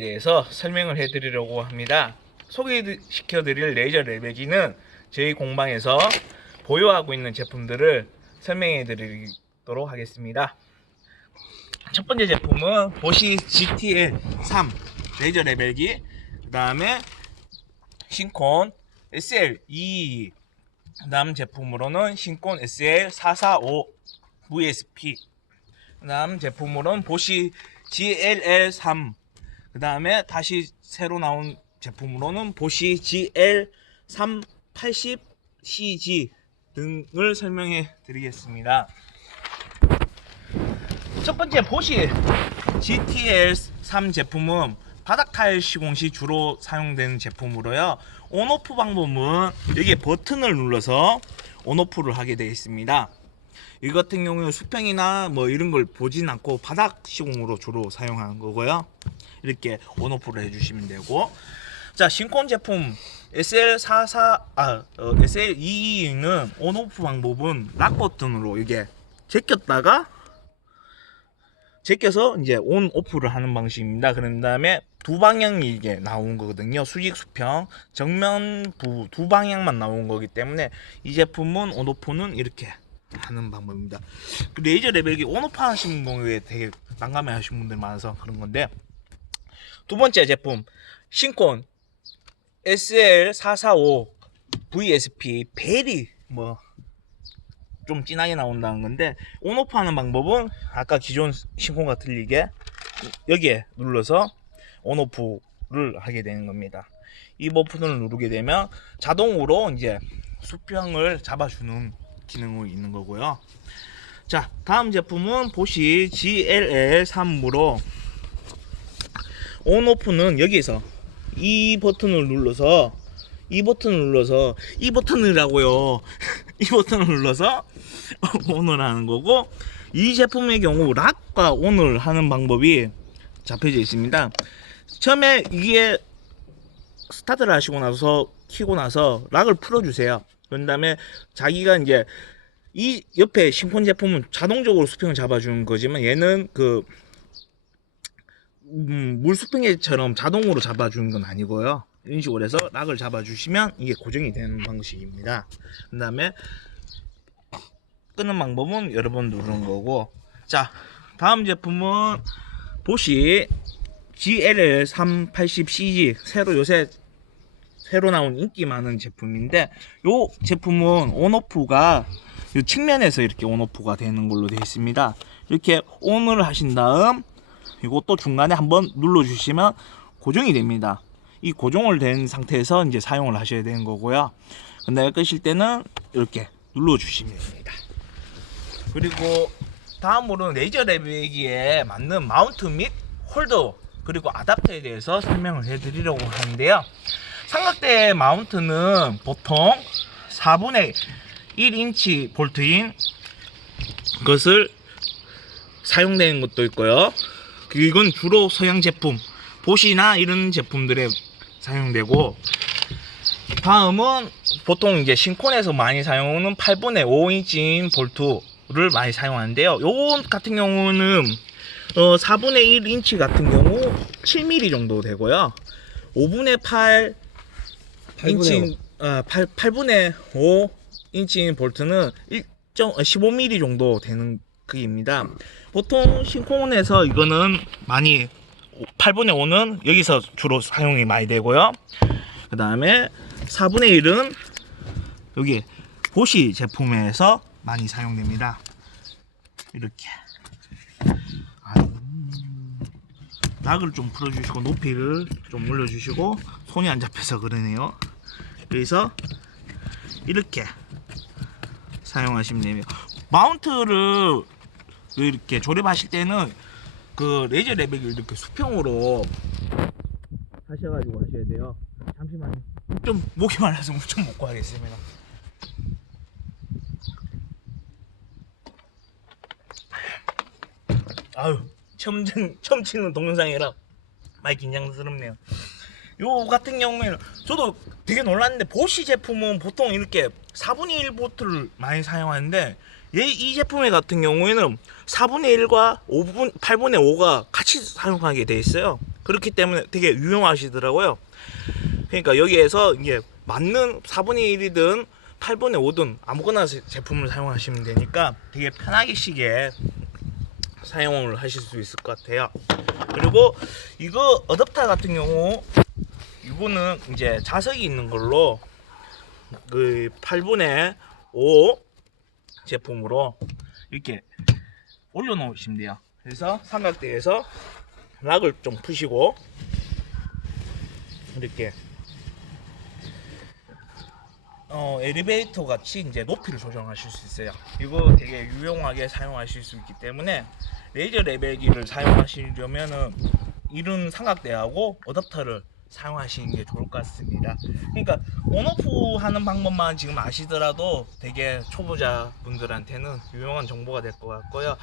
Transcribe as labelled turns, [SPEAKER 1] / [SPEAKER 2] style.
[SPEAKER 1] 대해서 설명을 해드리려고 합니다. 소개시켜드릴 레이저 레벨기는 저희 공방에서 보유하고 있는 제품들을 설명해드리도록 하겠습니다. 첫 번째 제품은 보시 GTL3 레이저 레벨기 그 다음에 신콘 SL2 그 다음 제품으로는 신콘 SL445 VSP 그 다음 제품으로는 보시 GLL3 그 다음에 다시 새로 나온 제품으로는 보시 GL380CG 등을 설명해 드리겠습니다. 첫 번째 보시 GTL3 제품은 바닥 타일 시공 시 주로 사용되는 제품으로요. 온오프 방법은 여기에 버튼을 눌러서 온오프를 하게 되어 있습니다. 이 같은 경우는 수평이나 뭐 이런 걸 보진 않고 바닥 시공으로 주로 사용하는 거고요. 이렇게 온오프를 해주시면 되고 자 신콘 제품 SL44 아 어, SL22는 온오프 방법은 락 버튼으로 이게 제꼈다가 제껴서 이제 온 오프를 하는 방식입니다. 그런 다음에 두 방향이 이게 나온 거거든요. 수직 수평 정면 부 두 방향만 나온 거기 때문에 이 제품은 온 오프는 이렇게 하는 방법입니다. 그 레이저 레벨기 온 오프 하시는 경우에 되게 난감해 하시는 분들 많아서 그런 건데 두 번째 제품 신콘 SL445 VSP 벨이 뭐좀 진하게 나온다는 건데 온오프 하는 방법은 아까 기존 신콘과 틀리게 여기에 눌러서 온오프를 하게 되는 겁니다. 이 버튼을 누르게 되면 자동으로 이제 수평을 잡아주는 기능이 있는 거고요. 자, 다음 제품은 보시 GLL3으로 온오프는 여기에서 이 버튼을 눌러서 이 버튼을 눌러서 이 버튼이라고요. 이 버튼을 눌러서 온을 하는 거고 이 제품의 경우 락과 온을 하는 방법이 잡혀져 있습니다. 처음에 이게 스타트를 하시고 나서 키고 나서 락을 풀어주세요. 그런 다음에 자기가 이제 이 옆에 신폰 제품은 자동적으로 수평을 잡아주는 거지만 얘는 그 음, 물수평기처럼 자동으로 잡아주는 건 아니고요. 이런 식으로 해서 락을 잡아주시면 이게 고정이 되는 방식입니다. 그 다음에 끄는 방법은 여러 번 누르는 거고 자 다음 제품은 보시 GL380CG 새로 요새 새로 나온 인기 많은 제품인데 요 제품은 온오프가 이 측면에서 이렇게 온오프가 되는 걸로 되어 있습니다. 이렇게 온을 하신 다음 이것도 중간에 한번 눌러 주시면 고정이 됩니다. 이 고정을 된 상태에서 이제 사용을 하셔야 되는 거고요. 근데 끄실 때는 이렇게 눌러 주시면 됩니다. 그리고 다음으로는 레이저 레벨기에 맞는 마운트 및 홀더 그리고 아답터에 대해서 설명을 해드리려고 하는데요. 삼각대 마운트는 보통 4분의 1인치 볼트인 것을 사용되는 것도 있고요. 이건 주로 서양 제품, 보시나 이런 제품들에 사용되고 다음은 보통 이제 신콘에서 많이 사용하는 8분의 5인치인 볼트를 많이 사용하는데요. 요거 같은 경우는 어, 4분의 1인치 같은 경우 7mm 정도 되고요. 5분의 8 인치 아, 8, 8분의 5 인치인 볼트는 1. 15mm 정도 되는 크기입니다. 보통 신콘에서 이거는 많이 8분의 5는 여기서 주로 사용이 많이 되고요. 그 다음에 4분의 1은 여기 보시 제품에서 많이 사용됩니다. 이렇게 아유, 락을 좀 풀어주시고 높이를 좀 올려주시고 손이 안 잡혀서 그러네요. 그래서 이렇게 사용하시면 됩니다. 마운트를 이렇게 조립하실 때는 그 레이저 레벨을 이렇게 수평으로 하셔가지고 하셔야 돼요. 잠시만요. 좀 목이 말라서 물 좀 먹고 하겠습니다. 아유 처음 진- 처음 치는 동영상이라 많이 긴장스럽네요. 요 같은 경우에는 저도 되게 놀랐는데 보시 제품은 보통 이렇게 4분의 1 보트를 많이 사용하는데 얘 이 제품 같은 경우에는 4분의 1과 5분 8분의 5가 같이 사용하게 돼 있어요. 그렇기 때문에 되게 유용하시더라고요. 그러니까 여기에서 이게 맞는 4분의 1이든 8분의 5든 아무거나 제- 제품을 사용하시면 되니까 되게 편하게 시게 사용을 하실 수 있을 것 같아요. 그리고 이거 어댑터 같은 경우 이거는 이제 자석이 있는 걸로 그 8분의 5 제품으로 이렇게 올려놓으시면 돼요. 그래서 삼각대에서 락을 좀 푸시고 이렇게 어, 엘리베이터 같이 이제 높이를 조정하실 수 있어요. 이거 되게 유용하게 사용하실 수 있기 때문에 레이저 레벨기를 사용하시려면은 이런 삼각대하고 어댑터를 사용하시는 게 좋을 것 같습니다. 그러니까 온오프 하는 방법만 지금 아시더라도 되게 초보자 분들한테는 유용한 정보가 될 것 같고요.